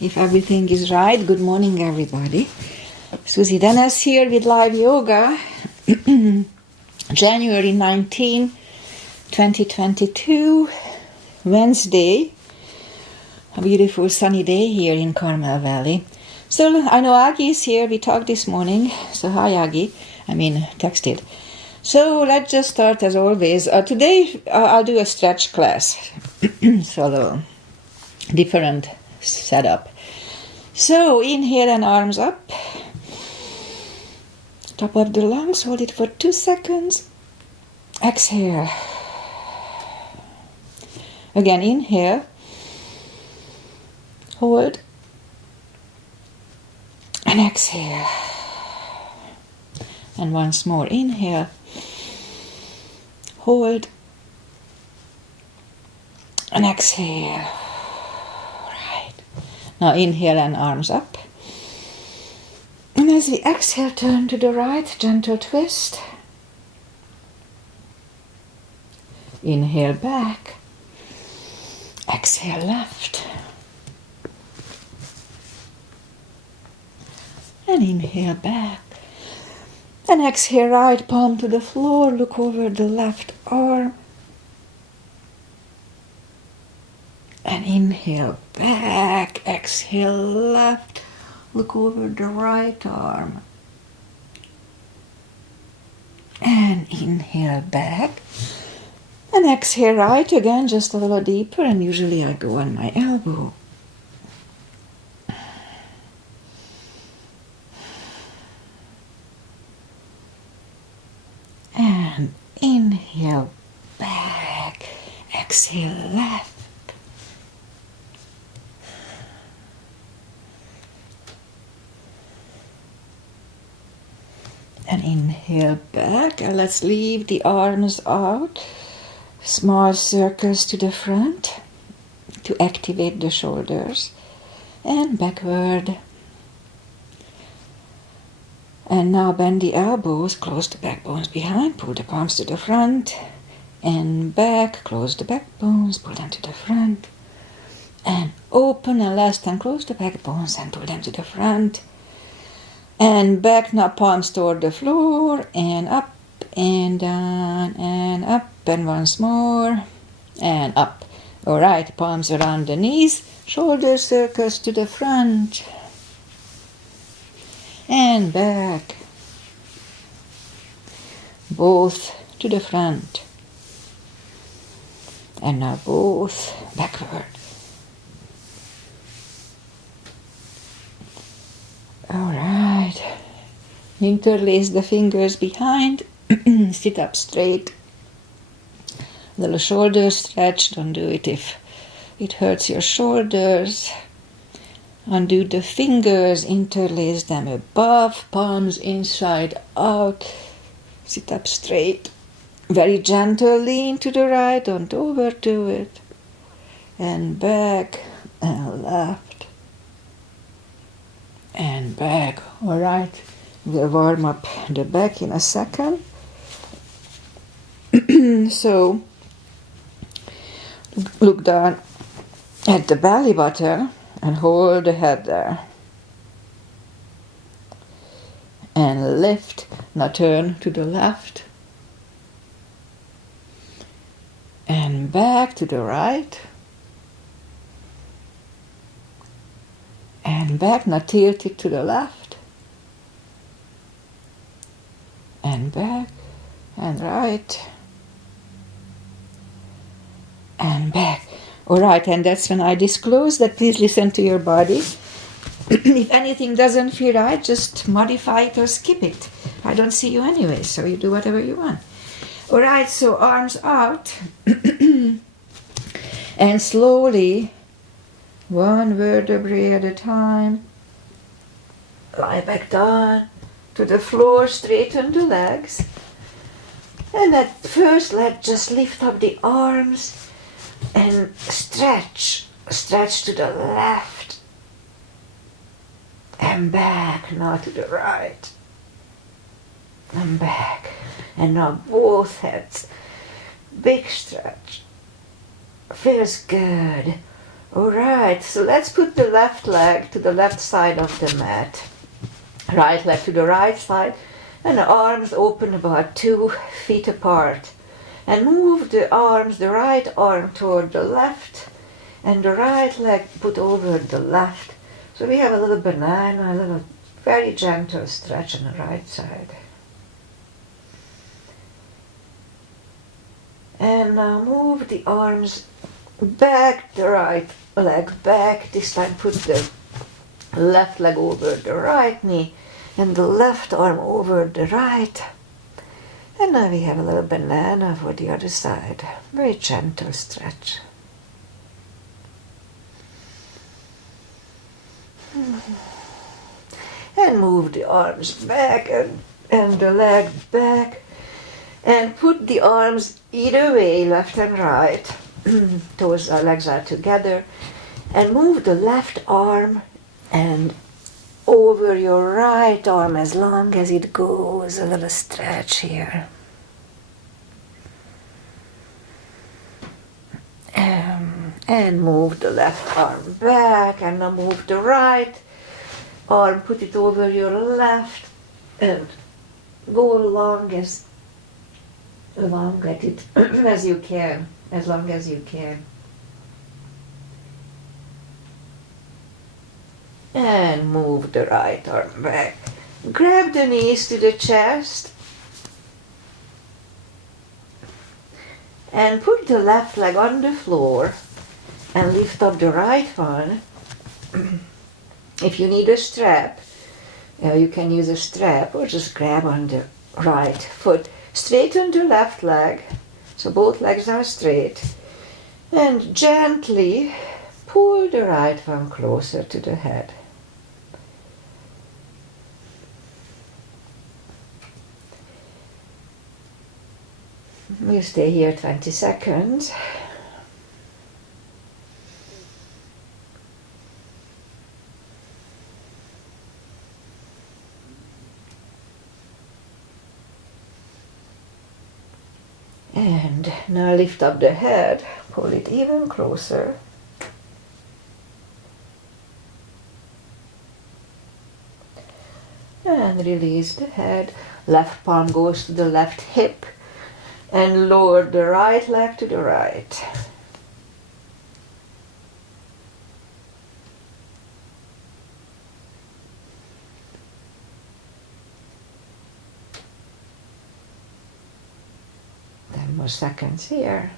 If everything is right, good morning everybody. Susie Dennis here with live yoga. January 19, 2022, Wednesday. A beautiful sunny day here in Carmel Valley. So I know Aggie is here. We talked this morning. So hi Aggie. Texted. So let's just start as always. Today I'll do a stretch class. So a little different setup. So inhale and arms up. Top of the lungs. Hold it for 2 seconds. Exhale. Again, inhale. Hold. And exhale. And once more. Inhale. Hold. And exhale. Right. Now inhale and arms up. And as we exhale, turn to the right, gentle twist. Inhale back. Exhale left. And inhale back. And exhale right palm to the floor. Look over the left arm. And inhale back. Exhale left. Look over the right arm. And inhale back. And exhale right again, just a little deeper. And usually I go on my elbow. And inhale back. Exhale left. And inhale back, and let's leave the arms out. Small circles to the front to activate the shoulders. And backward. And now bend the elbows, close the backbones behind, pull the palms to the front. And back, close the backbones, pull them to the front. And open and last and close the backbones and pull them to the front. And back, now palms toward the floor, and up, and down, and up, and once more, and up. Alright, palms around the knees, shoulder circles to the front, and back. Both to the front. And now both backward. Alright, interlace the fingers behind, sit up straight, little shoulder stretch, don't do it if it hurts your shoulders. Undo the fingers, interlace them above, palms inside out, sit up straight, very gentle, lean to the right, don't overdo it, and back and left. And back. Alright, we'll warm up the back in a second. So, look down at the belly button and hold the head there. And lift. Now turn to the left. And back to the right. And back, now tilt it to the left. And back, and right. And back. Alright, and that's when I disclose that please listen to your body. If anything doesn't feel right, just modify it or skip it. I don't see you anyway, so you do whatever you want. Alright, so arms out. And slowly, one vertebrae at a time. Lie back down to the floor, straighten the legs. And at first, let's just lift up the arms and stretch. Stretch to the left. And back, now to the right. And back. And now both heads. Big stretch. Feels good. Alright, so let's put the left leg to the left side of the mat. Right leg to the right side, and the arms open about 2 feet apart. And move the arms, the right arm toward the left, and the right leg put over the left. So we have a little banana, a little very gentle stretch on the right side. And now move the arms back, the right leg back. This time put the left leg over the right knee and the left arm over the right. And now we have a little banana for the other side. Very gentle stretch. And move the arms back and the leg back. And put the arms either way, left and right. Those legs are together. And move the left arm and over your right arm as long as it goes. A little stretch here. And move the left arm back, and now move the right arm, put it over your left, and go along as you can, as long as you can. And move the right arm back. Grab the knees to the chest. And put the left leg on the floor and lift up the right one. If you need a strap, you can use a strap or just grab on the right foot. Straighten the left leg, so both legs are straight. And gently pull the right one closer to the head. We'll stay here 20 seconds. And now lift up the head, pull it even closer. And release the head. Left palm goes to the left hip. And lower the right leg to the right. More seconds here.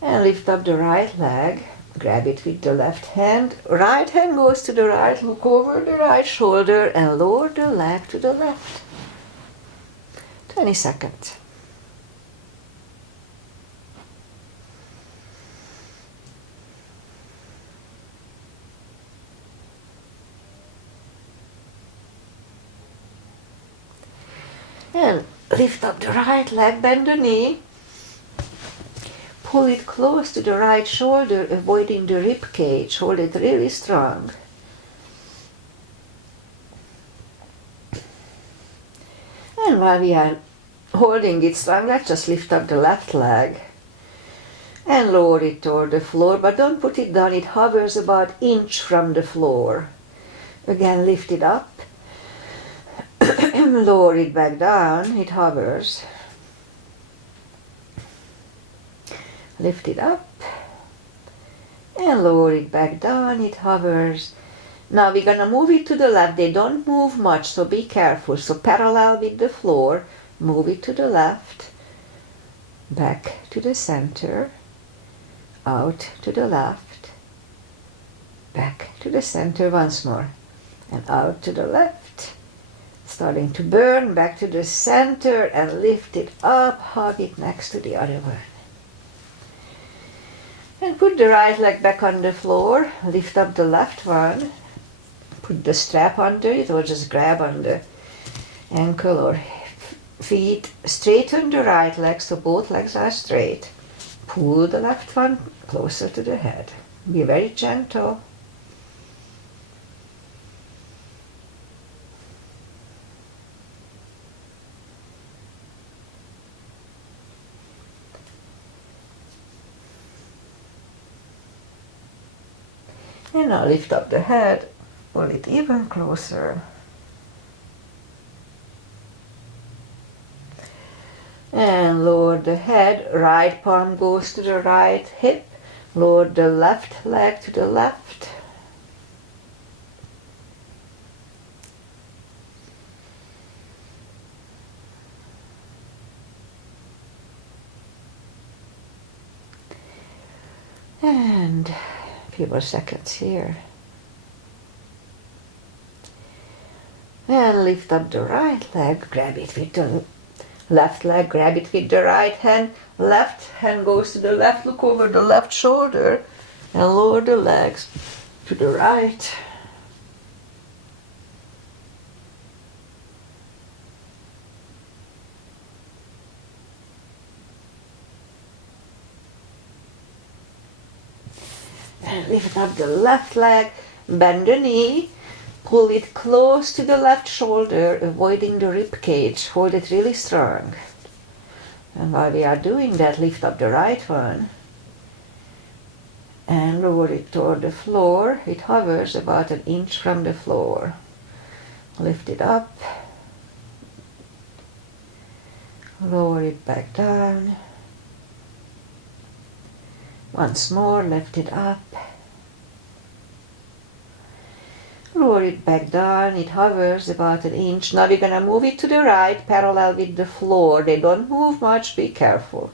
And lift up the right leg, grab it with the left hand. Right hand goes to the right, look over the right shoulder and lower the leg to the left. 20 seconds. And lift up the right leg, bend the knee. Pull it close to the right shoulder, avoiding the rib cage. Hold it really strong. And while we are holding it strong, let's just lift up the left leg and lower it toward the floor, but don't put it down. It hovers about an inch from the floor. Again, lift it up. Lower it back down, it hovers. Lift it up and lower it back down, it hovers. Now we're gonna move it to the left. They don't move much, so be careful. So parallel with the floor, move it to the left, back to the center, out to the left, back to the center once more, and out to the left. Starting to burn, back to the center and lift it up, hug it next to the other one. And put the right leg back on the floor, lift up the left one, put the strap under it or just grab on the ankle or feet. Straighten the right leg so both legs are straight. Pull the left one closer to the head. Be very gentle. And now lift up the head, pull it even closer. And lower the head, right palm goes to the right hip, lower the left leg to the left. And a few more seconds here. And lift up the right leg, grab it with the left leg, grab it with the right hand. Left hand goes to the left, look over the left shoulder and lower the legs to the right. And lift up the left leg, bend the knee, pull it close to the left shoulder, avoiding the rib cage. Hold it really strong. And while we are doing that, lift up the right one and lower it toward the floor. It hovers about an inch from the floor. Lift it up, lower it back down. Once more, lift it up. Lower it back down, it hovers about an inch. Now we're going to move it to the right, parallel with the floor. They don't move much, be careful.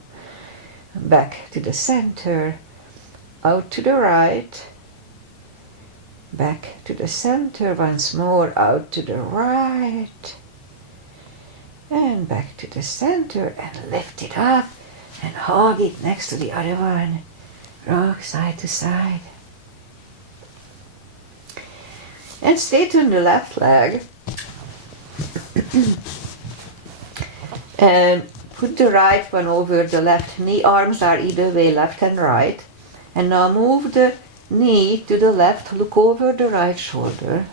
Back to the center, out to the right, back to the center once more, out to the right, and back to the center, and lift it up, and hug it next to the other one. Rock side to side. And straighten the left leg. And put the right one over the left knee. Arms are either way, left and right. And now move the knee to the left. Look over the right shoulder.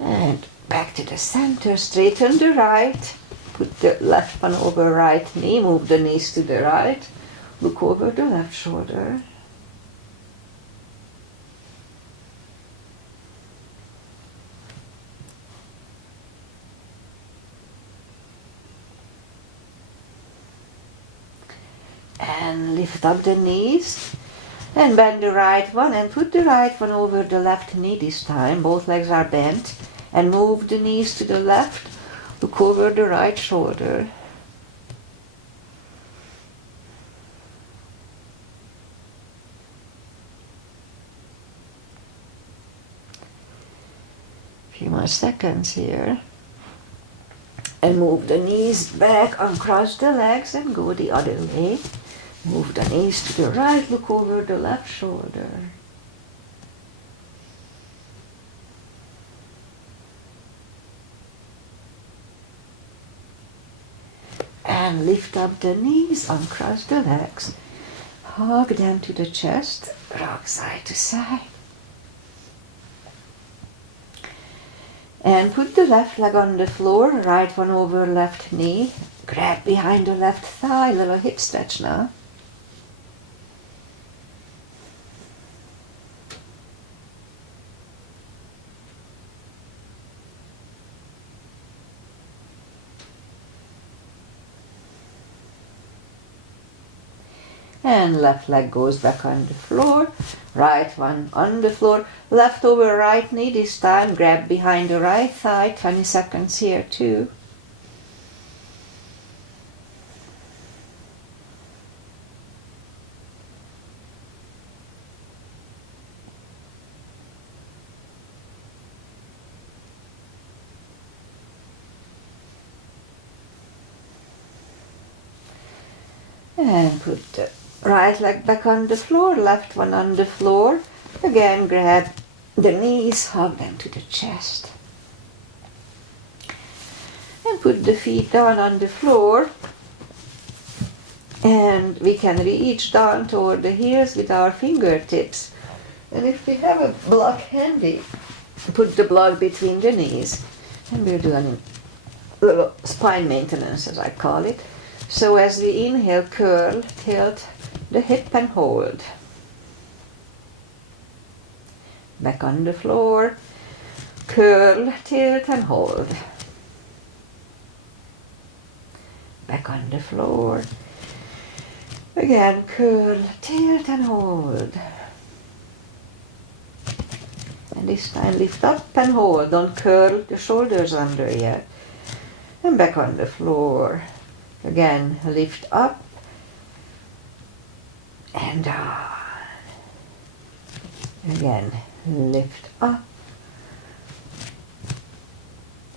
And back to the center, straighten the right, put the left one over right knee, move the knees to the right, look over the left shoulder. And lift up the knees. And bend the right one and put the right one over the left knee this time. Both legs are bent. And move the knees to the left. Look over the right shoulder. A few more seconds here. And move the knees back, uncross the legs and go the other way. Move the knees to the right, look over the left shoulder. And lift up the knees, uncross the legs. Hug them to the chest, rock side to side. And put the left leg on the floor, right one over left knee. Grab behind the left thigh, little hip stretch now. And left leg goes back on the floor, right one on the floor, left over right knee this time, grab behind the right thigh, 20 seconds here too. And put the right leg back on the floor, left one on the floor. Again, grab the knees, hug them to the chest. And put the feet down on the floor. And we can reach down toward the heels with our fingertips. And if we have a block handy, put the block between the knees. And we're doing little spine maintenance, as I call it. So as we inhale, curl, tilt the hip and hold. Back on the floor, curl, tilt and hold. Back on the floor. Again, curl, tilt and hold. And this time lift up and hold. Don't curl the shoulders under yet. And back on the floor. Again, lift up and down. Again, lift up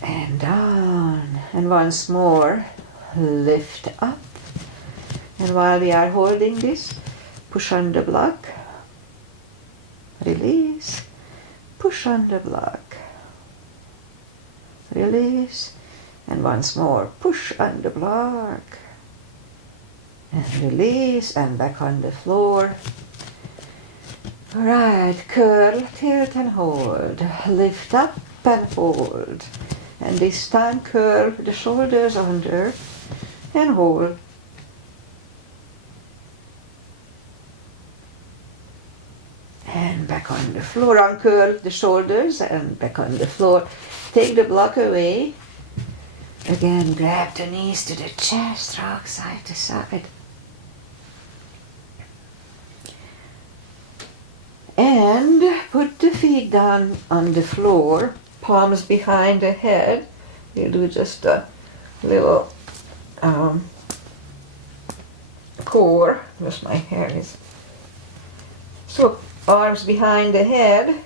and down. And once more, lift up. And while we are holding this, push on the block, release, push on the block, release, and once more, push on the block, and release, and back on the floor. All right, curl, tilt and hold, lift up and hold, and this time curl the shoulders under and hold. And back on the floor, uncurl the shoulders and back on the floor. Take the block away. Again, grab the knees to the chest, rock side to side. And put the feet down on the floor, palms behind the head. You do just a little core, because my hair is so. Arms behind the head,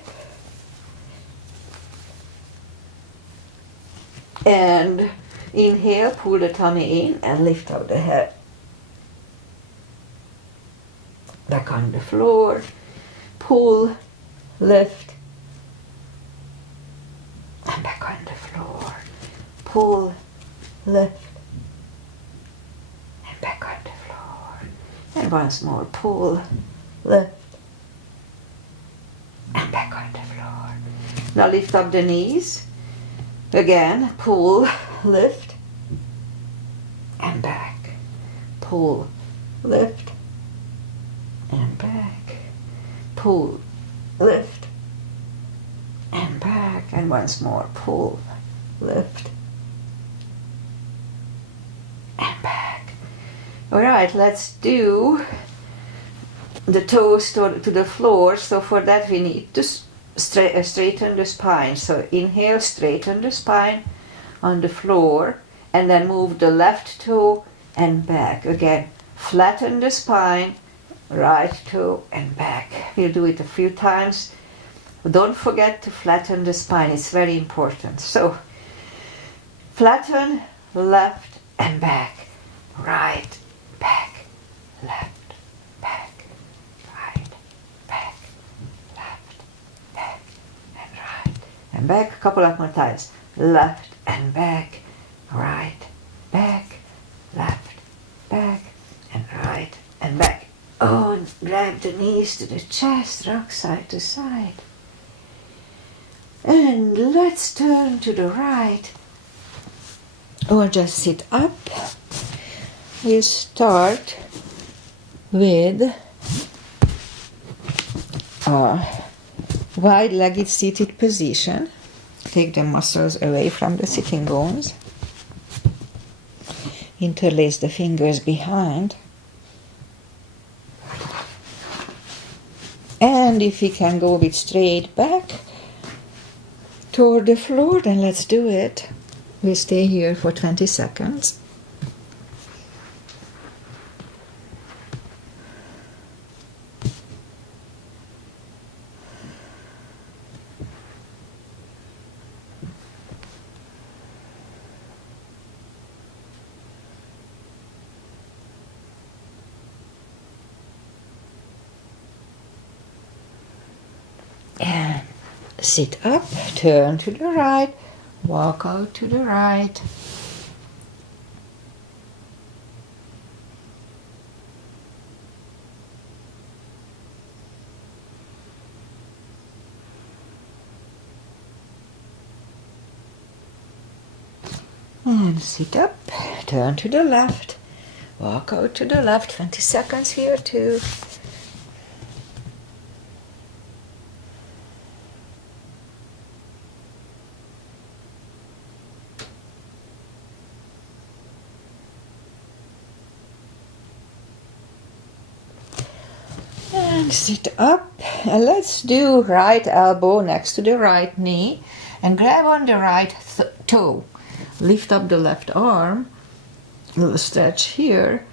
and inhale, pull the tummy in and lift up the head. Back on the floor, pull, lift, and back on the floor, pull, lift, and back on the floor. And once more, pull, lift, and back on the floor. Now lift up the knees. Again, pull, lift, and back. Pull, lift, and back. Pull, lift, and back. And once more, pull, lift, and back. All right, let's do the toes to the floor. So for that we need to straighten the spine. So inhale, straighten the spine on the floor, and then move the left toe and back. Again, flatten the spine, right toe and back. We'll do it a few times. Don't forget to flatten the spine, it's very important. So flatten, left and back, right, back, left, back, right, back, left, back, and right, and back. A couple of more times. Left and back, right, back, left, back, and right, and back. Oh, and grab the knees to the chest, rock side to side. And let's turn to the right, or just sit up. We'll start with wide-legged seated position. Take the muscles away from the sitting bones. Interlace the fingers behind. And if we can go with straight back toward the floor, then let's do it. We'll stay here for 20 seconds. And sit up, turn to the right, walk out to the right. And sit up, turn to the left, walk out to the left, 20 seconds here too. And sit up, and let's do right elbow next to the right knee and grab on the right toe. Lift up the left arm, a little stretch here.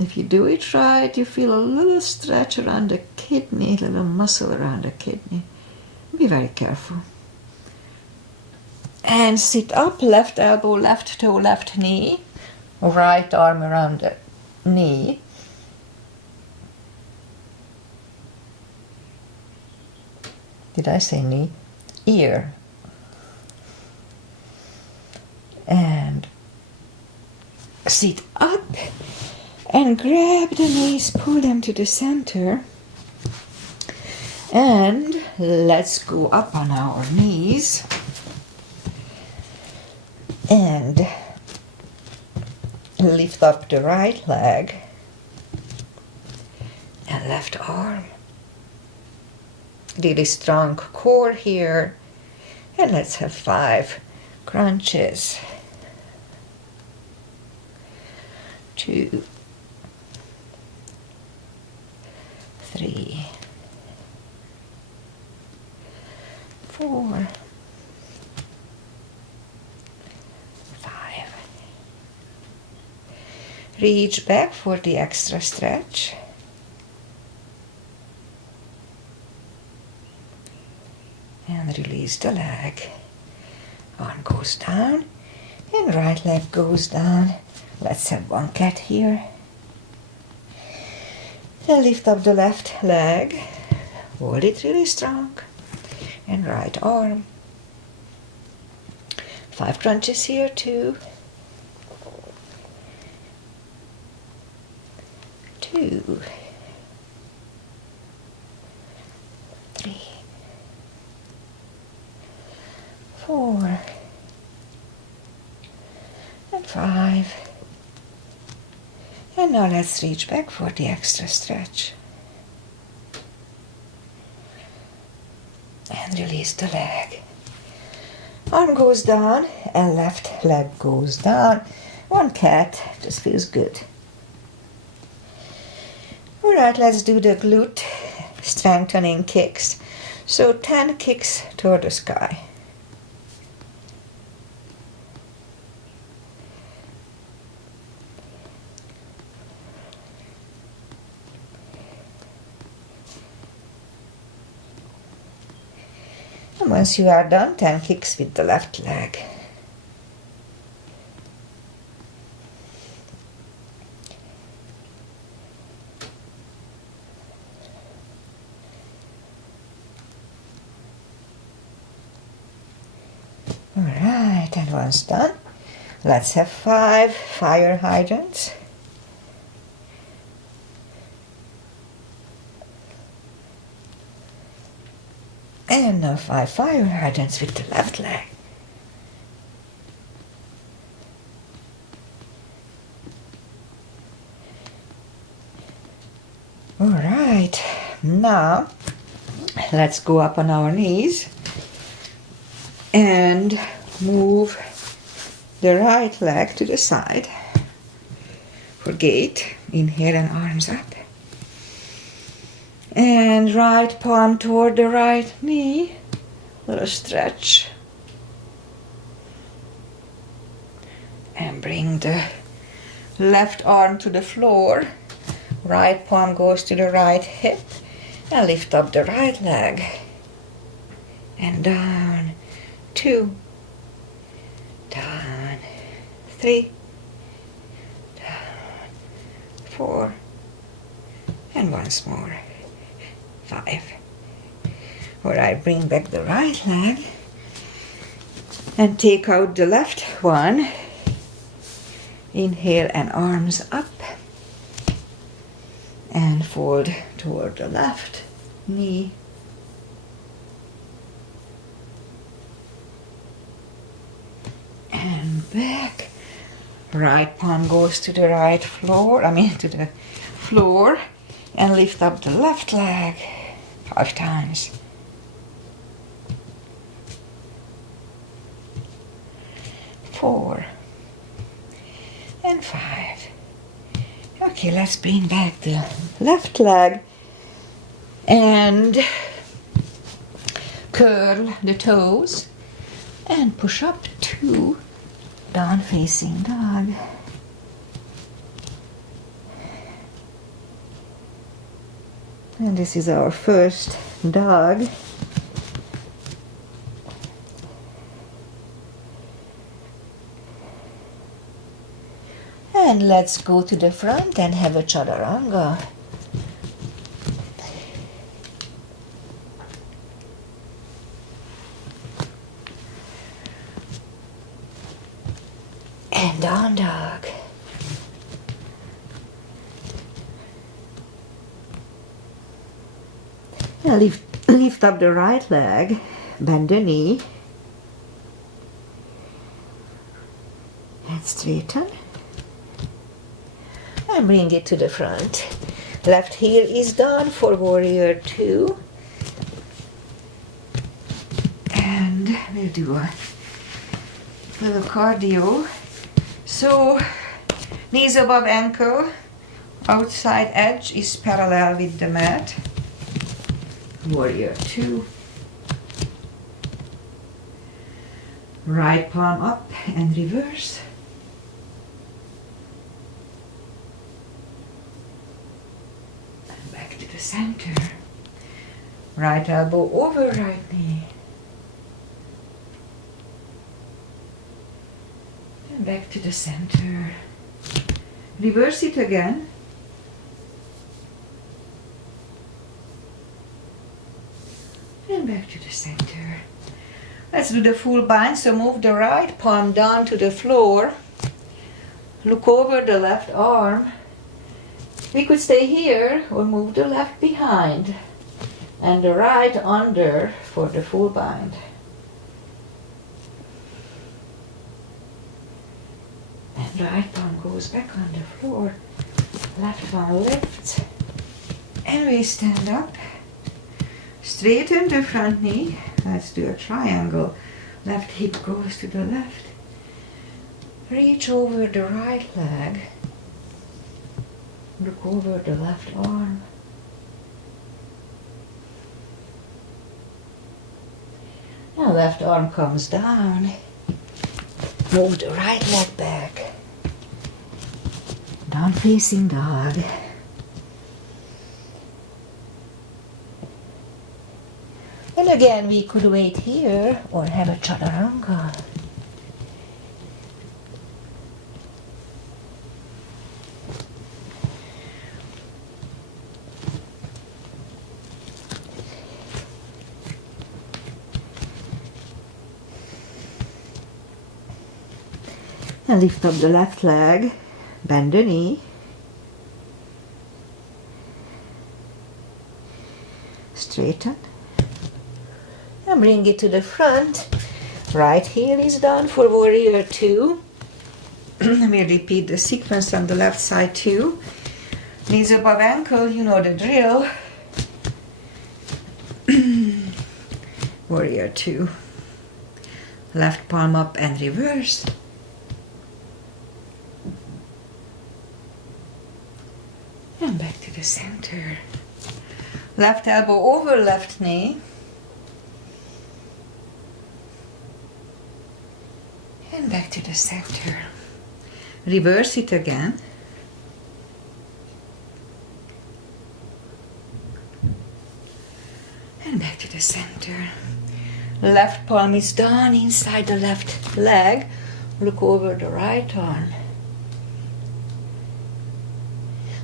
If you do it right, you feel a little stretch around the kidney, a little muscle around the kidney. Be very careful. And sit up, left elbow, left toe, left knee, right arm around the knee. Did I say knee? Ear. And sit up and grab the knees, pull them to the center. And let's go up on our knees. And lift up the right leg and left arm. Really strong core here. And let's have 5 crunches. 2, 3, 4, 5. Reach back for the extra stretch. And release the leg. Arm goes down and right leg goes down. Let's have 1 cat here. And lift up the left leg. Hold it really strong. And right arm. 5 crunches here too. 2, 3, 4, and 5. And now let's reach back for the extra stretch. And release the leg. Arm goes down and left leg goes down. 1 cat, just feels good. Alright, let's do the glute strengthening kicks. So 10 kicks toward the sky. And once you are done, 10 kicks with the left leg. Alright, and once done, let's have 5 fire hydrants. And now 5 fire hydrants with the left leg. Alright, now let's go up on our knees and move the right leg to the side for gate. Inhale and arms up. And right palm toward the right knee. Little stretch. And bring the left arm to the floor. Right palm goes to the right hip. And lift up the right leg. And down. 2. Down. 3. Down. 4. And once more. 5. Alright, bring back the right leg and take out the left one. Inhale and arms up and fold toward the left knee. And back. Right palm goes to the right floor, to the floor, and lift up the left leg 5 times. 4 and 5. Okay, let's bring back the left leg and curl the toes and push up to down facing dog. And this is our first dog. And let's go to the front and have a chaturanga. And down dog. Now lift up the right leg, bend the knee, and straighten. And bring it to the front. Left heel is down for warrior 2. And we'll do a little cardio. So, knees above ankle, outside edge is parallel with the mat. Warrior 2. Right palm up and reverse. And back to the center. Right elbow over right knee. And back to the center. Reverse it again. And back to the center. Let's do the full bind. So move the right palm down to the floor. Look over the left arm. We could stay here or move the left behind. And the right under for the full bind. And right palm goes back on the floor. Left one lifts. And we stand up. Straighten the front knee. Let's do a triangle. Left hip goes to the left. Reach over the right leg. Look over the left arm. Now left arm comes down. Move the right leg back. Down facing dog. And again, we could wait here or have a chaturanga. And lift up the left leg, bend the knee. Straighten. And bring it to the front. Right heel is down for warrior 2. We repeat the sequence on the left side too. Knees above ankle, you know the drill. Warrior 2. Left palm up and reverse. And back to the center. Left elbow over left knee. And back to the center. Reverse it again. And back to the center. Left palm is down inside the left leg. Look over the right arm.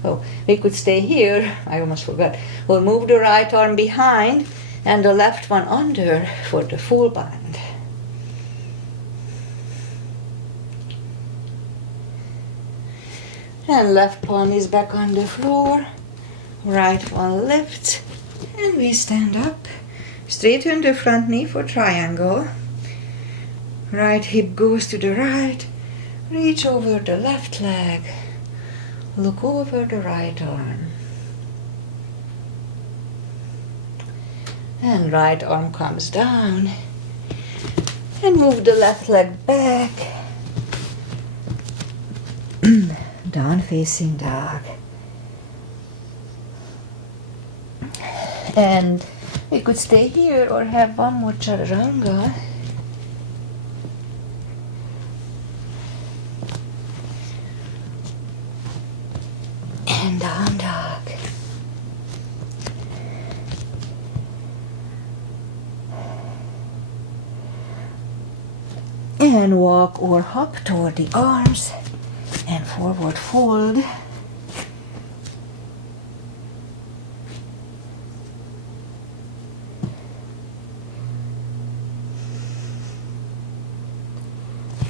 Oh, we could stay here. I almost forgot. We'll move the right arm behind and the left one under for the full bind. And left palm is back on the floor. Right one lifts. And we stand up. Straighten the front knee for triangle. Right hip goes to the right. Reach over the left leg. Look over the right arm. And right arm comes down. And move the left leg back. Down facing dog. And we could stay here or have one more chaturanga. And down dog. And walk or hop toward the arms and forward fold.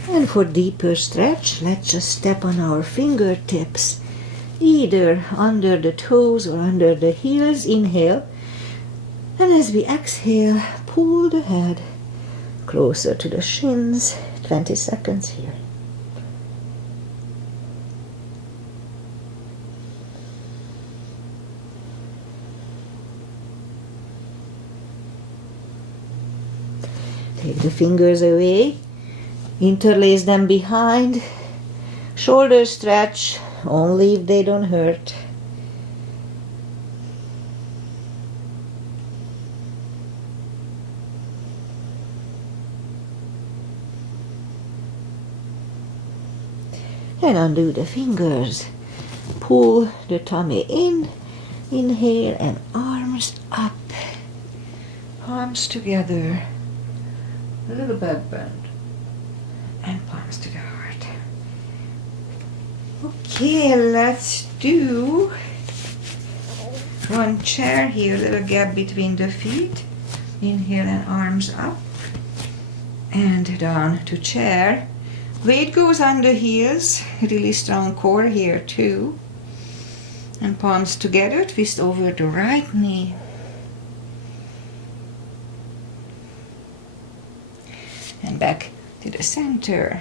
And for deeper stretch, let's just step on our fingertips, either under the toes or under the heels. Inhale. And as we exhale, pull the head closer to the shins. 20 seconds here. Take the fingers away. Interlace them behind. Shoulder stretch, only if they don't hurt. And undo the fingers. Pull the tummy in. Inhale and arms up. Palms together. A little back bend. And palms to the heart. Okay, let's do one chair here. Little gap between the feet. Inhale and arms up. And down to chair. Weight goes under heels, really strong core here too. And palms together, twist over the right knee. And back to the center.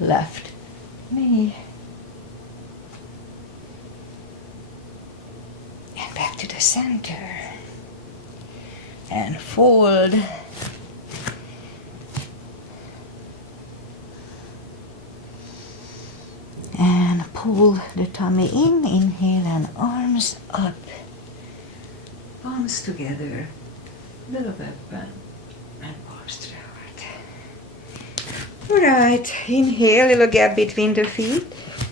Left knee. And back to the center. And fold. And pull the tummy in, inhale and arms up. Palms together, little back bend, and palms to the heart. Alright, inhale, little gap between the feet.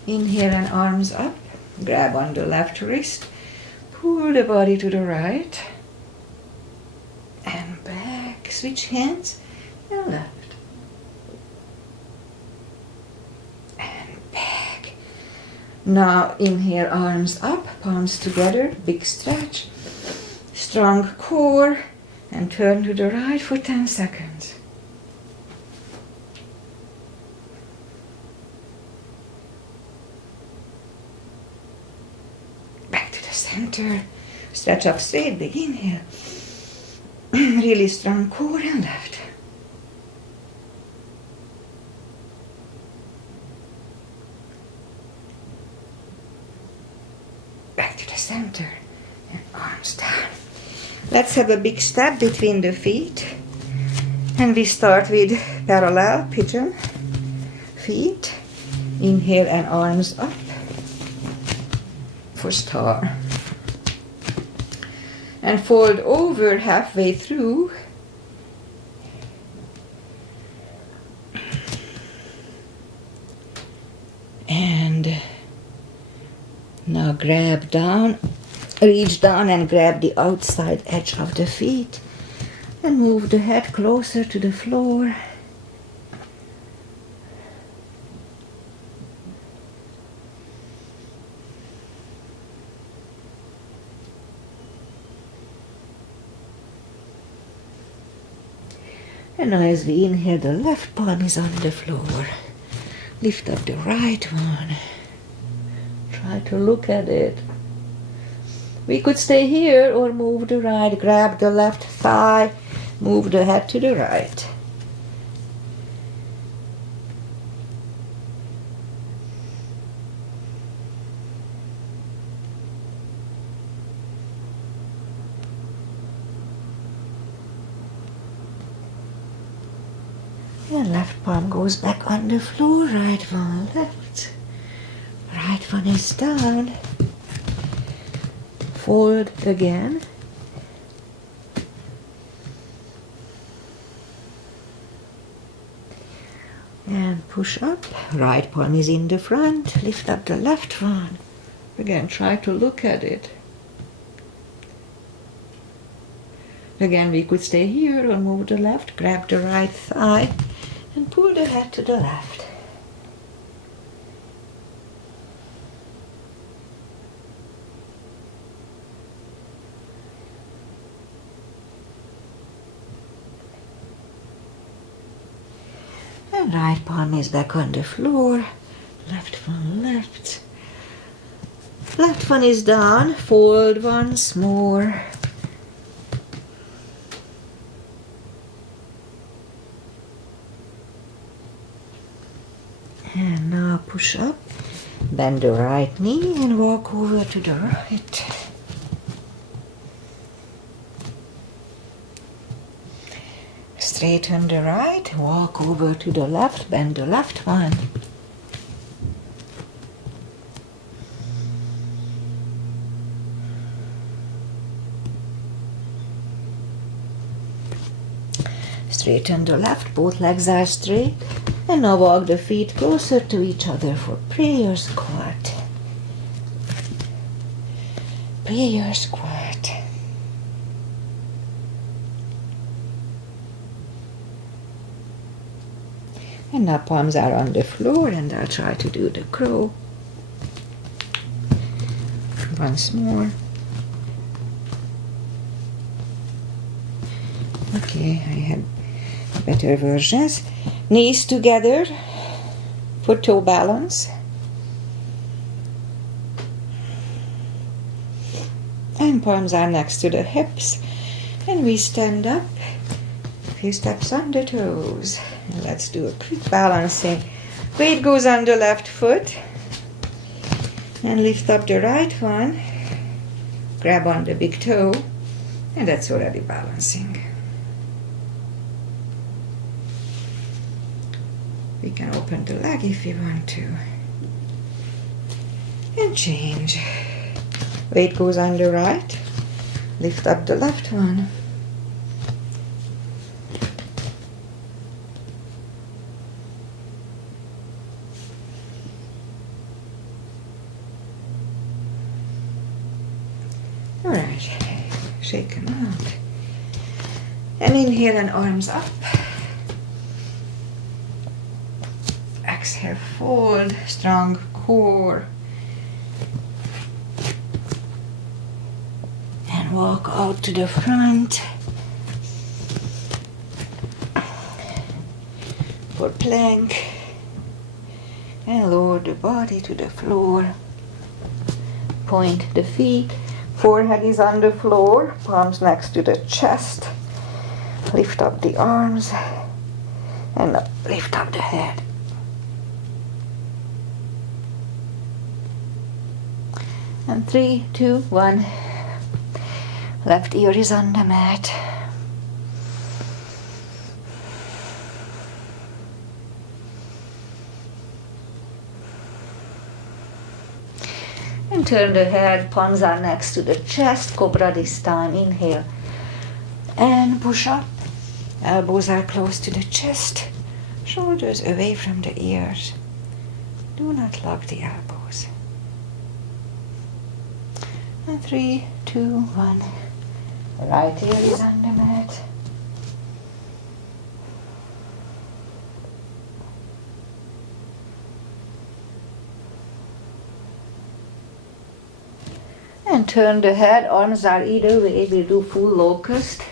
Inhale and arms up. Grab on the left wrist. Pull the body to the right. And back, switch hands, and left. Now inhale, arms up, palms together, big stretch, strong core, and turn to the right for 10 seconds. Back to the center, stretch up straight, big inhale, really strong core and left. Center and arms down. Let's have a big step between the feet, and we start with parallel pigeon feet. Inhale and arms up for star, and fold over halfway through. And now grab down, reach down and grab the outside edge of the feet and move the head closer to the floor. And now as we inhale, the left palm is on the floor. Lift up the right one. Try to look at it. We could stay here or move the right. Grab the left thigh. Move the head to the right. And left palm goes back on the floor, right one left. Right one is down. Fold again. And push up. Right palm is in the front. Lift up the left one. Again, try to look at it. Again, we could stay here or move the left. Grab the right thigh and pull the head to the left. And right palm is back on the floor. Left one left. Left one is down. Fold once more. And now push up. Bend the right knee and walk over to the right. Straighten the right, walk over to the left, bend the left one. Straighten the left, both legs are straight. And now walk the feet closer to each other for prayer squat. Prayer squat. And now palms are on the floor and I'll try to do the crow. Once more. Okay, I had better versions. Knees together for toe balance. And palms are next to the hips. And we stand up. A few steps on the toes. And let's do a quick balancing. Weight goes on the left foot. And lift up the right one. Grab on the big toe. And that's already balancing. We can open the leg if you want to. And change. Weight goes on the right. Lift up the left one. Alright, shake them out. And inhale and arms up. Exhale, fold, strong core. And walk out to the front. For plank. And lower the body to the floor. Point the feet. Forehead is on the floor. Palms next to the chest. Lift up the arms. And lift up the head. And 3, 2, 1. Left ear is on the mat. And turn the head, palms are next to the chest. Cobra this time. Inhale. And push up. Elbows are close to the chest. Shoulders away from the ears. Do not lock the elbows. And 3, 2, 1. Right ear is on the mat. And turn the head, arms are either way. We'll do full locust.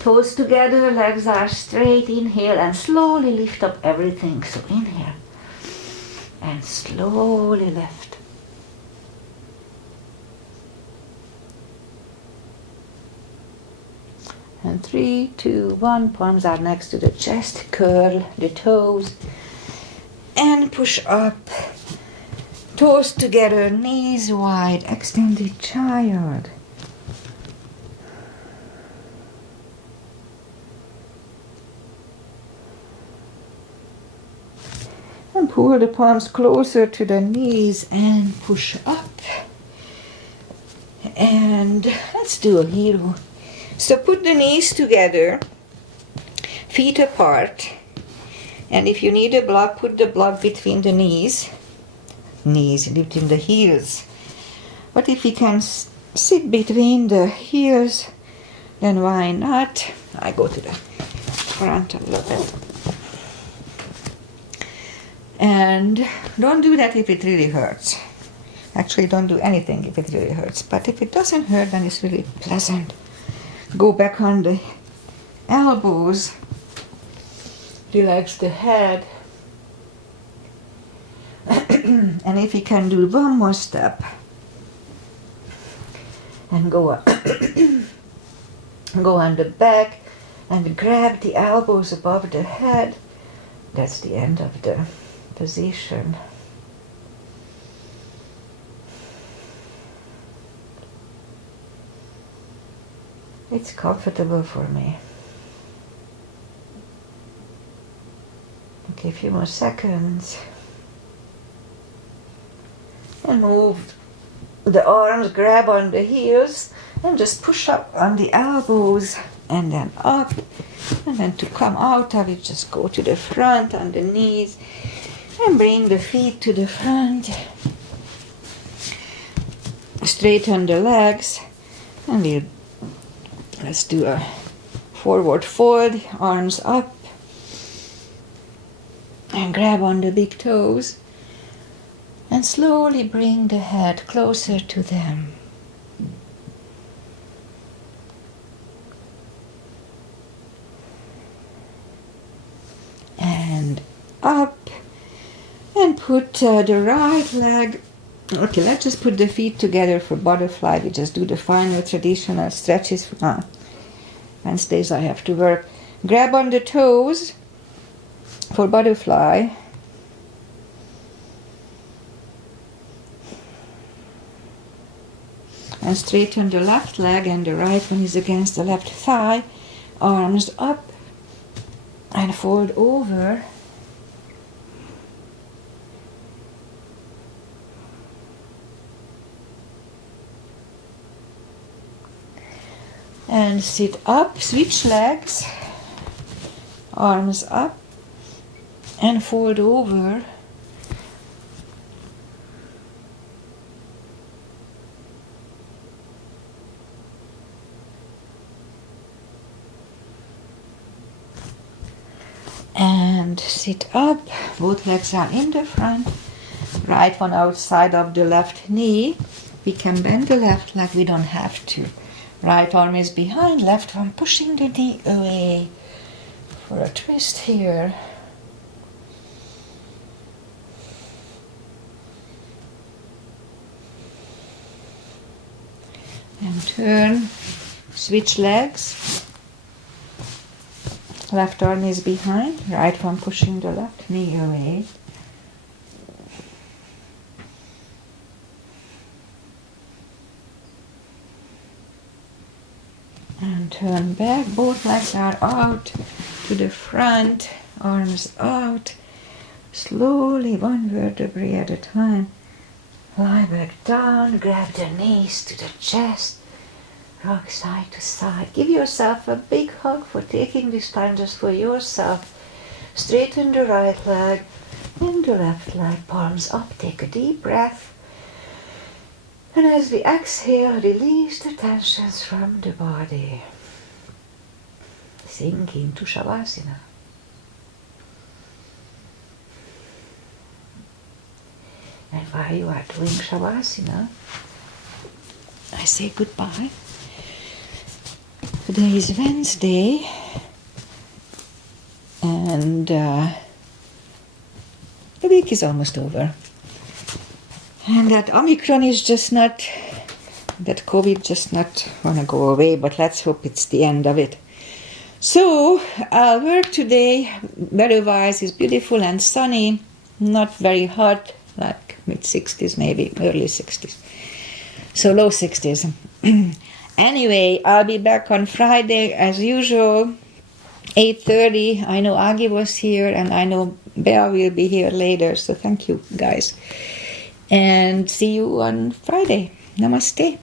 Toes together, legs are straight. Inhale and slowly lift up everything. So inhale and slowly lift. And 3, 2, 1, palms are next to the chest, curl the toes and push up. Toes together, knees wide, extended child. And pull the palms closer to the knees and push up. And let's do a hero. So put the knees together, feet apart. And if you need a block, put the block between the knees, between the heels. But if you can sit between the heels, then why not? I go to the front a little bit. And don't do that if it really hurts. Actually, don't do anything if it really hurts. But if it doesn't hurt, then it's really pleasant. Go back on the elbows. Relax the head. And if you can do one more step. And go up. Go on the back and grab the elbows above the head. That's the end of the position. It's comfortable for me. Okay, a few more seconds. And move the arms, grab on the heels, and just push up on the elbows, and then up. And then to come out of it, just go to the front on the knees, and bring the feet to the front. Straighten the legs, and let's do a forward fold, arms up, and grab on the big toes, and slowly bring the head closer to them. And up, and put the right leg. Okay, let's just put the feet together for butterfly. We just do the final traditional stretches. Wednesdays I have to work. Grab on the toes for butterfly. And straighten the left leg, and the right one is against the left thigh. Arms up and fold over. And sit up, switch legs, arms up, and fold over. And sit up, both legs are in the front, right one outside of the left knee. We can bend the left leg, we don't have to. Right arm is behind, left one pushing the knee away for a twist here. And turn, switch legs. Left arm is behind, right one pushing the left knee away. And turn back, both legs are out to the front, arms out. Slowly, one vertebrae at a time. Lie back down, grab the knees to the chest, rock side to side. Give yourself a big hug for taking this time just for yourself. Straighten the right leg and the left leg, palms up, take a deep breath. And as we exhale, release the tensions from the body. Sink into Shavasana. And while you are doing Shavasana, I say goodbye. Today is Wednesday, and the week is almost over. And that Omicron is just not, that COVID just not want to go away, but let's hope it's the end of it. So, I'll work today. Weather-wise is beautiful and sunny, not very hot, like mid-60s maybe, early 60s. So low 60s. Anyway, I'll be back on Friday as usual, 8:30. I know Agi was here, and I know Bea will be here later, so thank you, guys. And see you on Friday. Namaste.